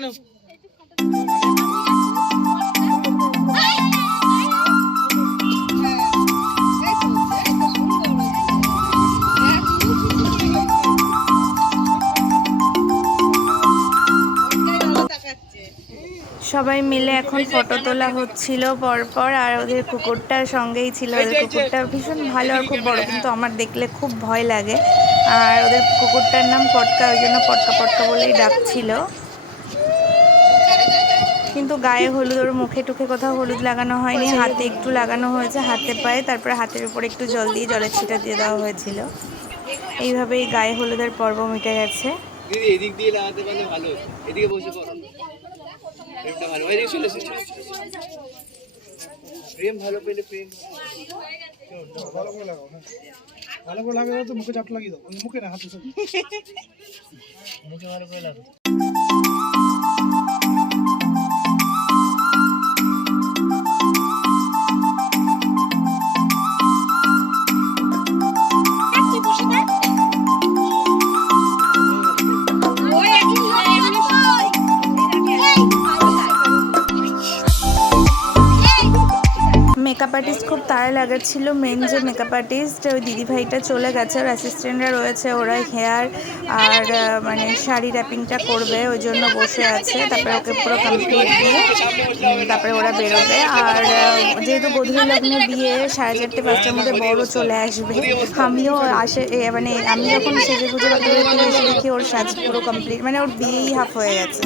কেন? সবাই মিলে এখন ফটো তোলা হচ্ছিল পরপর, আর ওদের কুকুরটার সঙ্গেই ছিল। ওদের কুকুরটা ভীষণ ভালো আর খুব বড়, কিন্তু আমার দেখলে খুব ভয় লাগে। আর ওদের কুকুরটার নাম পটকা, ওই জন্য পটকা পটকা বলেই ডাকছিল। কিন্তু গায়ে হলুদ ওর মুখে টুখে কোথাও হলুদ লাগানো হয়নি হাতে একটু লাগানো হয়েছে হাতে পায়ে তারপরে হাতের উপরে একটু জল দিয়ে জলের ছিটা দিয়ে দেওয়া হয়েছিল। এইভাবেই গায়ে হলুদের পর্ব মিটে গেছে। এদিক দিয়ে লাগাতে পারলে ভালো এদিকে বসে ভালো। এদিকে চলে এসে চলে এসে, চলে এসে। প্রেম ভালো পেলে প্রেম। ভালো করে লাগাও ভালো করে লাগাও তো মুখে চাপ লাগিয়ে দাও। মুখে না হাতে মুখে ভালো করে লাগো মেকআপ আর্টিস্ট খুব তাড়া লাগাচ্ছিল মেন যে মেকআপ আর্টিস্ট ওই দিদিভাইটা চলে গেছে, ওর অ্যাসিস্ট্যান্টরা রয়েছে, ওরা হেয়ার আর মানে শাড়ি র্যাপিংটা করবে, ওই জন্য বসে আছে, তারপরে ওকে পুরো কমপ্লিট দিয়ে তারপরে ওরা বেরোবে। আর যেহেতু গধূলি লগ্নে বিয়ে, সাড়ে চারটে, পাঁচটার মধ্যে বড় চলে আসবে, আমিও আসে মানে আমি যখন সেজে এসে দেখি ওর সাজ পুরো কমপ্লিট মানে ওর বিয়েই হাফ হয়ে গেছে।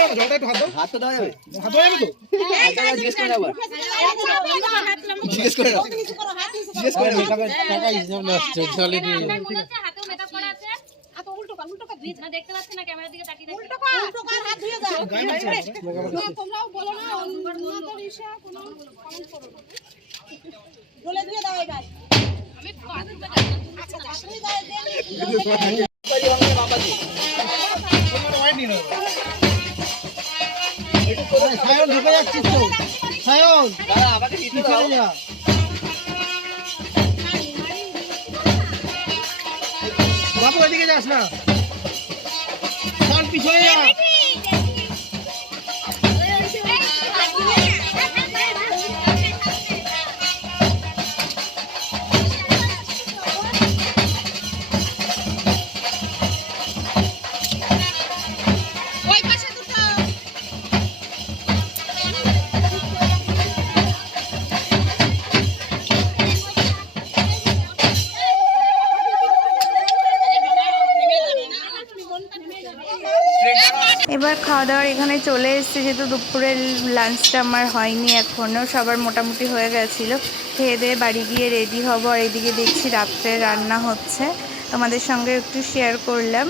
দাও জলটা একটু হাত দাও। হাত তো দেওয়া যাবে। হাত দেওয়া যাবে তো? জিজ্ঞেস করে একবার জিজ্ঞেস করে নাও জিজ্ঞেস করে নাও টাকা হিসাব আসছে জলে দিয়ে। হাতেও মেকআপ করা আছে। উল্টো কর উল্টো কর ধুয়ে না দেখতে পাচ্ছি না ক্যামেরার দিকে তাকিয়ে উল্টো কর উল্টো কর হাত ধুয়ে দাও। তোমরাও বলো না উন্নত ইসা কোনো কমেন্ট করো না বলে ধুয়ে দাও এবার। আমি আচ্ছা ধুয়ে দাও ঢুকে যাচ্ছিস তো। সায়ন চলে যা। বাবু এদিকে যাস না। পিছনে যা। এবার খাওয়া দাওয়ার এখানে চলে এসছে, যেহেতু দুপুরের লাঞ্চটা আমার হয়নি এখনও সবার মোটামুটি হয়ে গেছিল। খেয়ে দিয়ে বাড়ি গিয়ে রেডি হব, আর এদিকে দেখছি রাত্রে রান্না হচ্ছে। তোমাদের সঙ্গে একটু শেয়ার করলাম।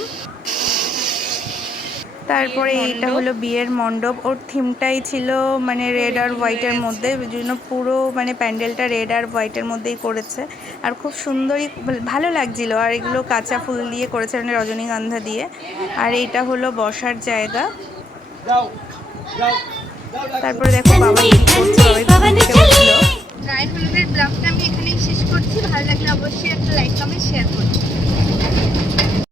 তারপরে এইটা হলো বিয়ের মণ্ডপ ওর থিমটাই ছিল মানে রেড আর হোয়াইটের মধ্যে ওই জন্য পুরো মানে প্যান্ডেলটা রেড আর হোয়াইটের মধ্যেই করেছে আর খুব সুন্দরই ভালো লাগছিল আর এগুলো কাঁচা ফুল দিয়ে করেছে মানে রজনীগন্ধা দিয়ে আর এইটা হলো বসার জায়গা তারপরে দেখো বাবা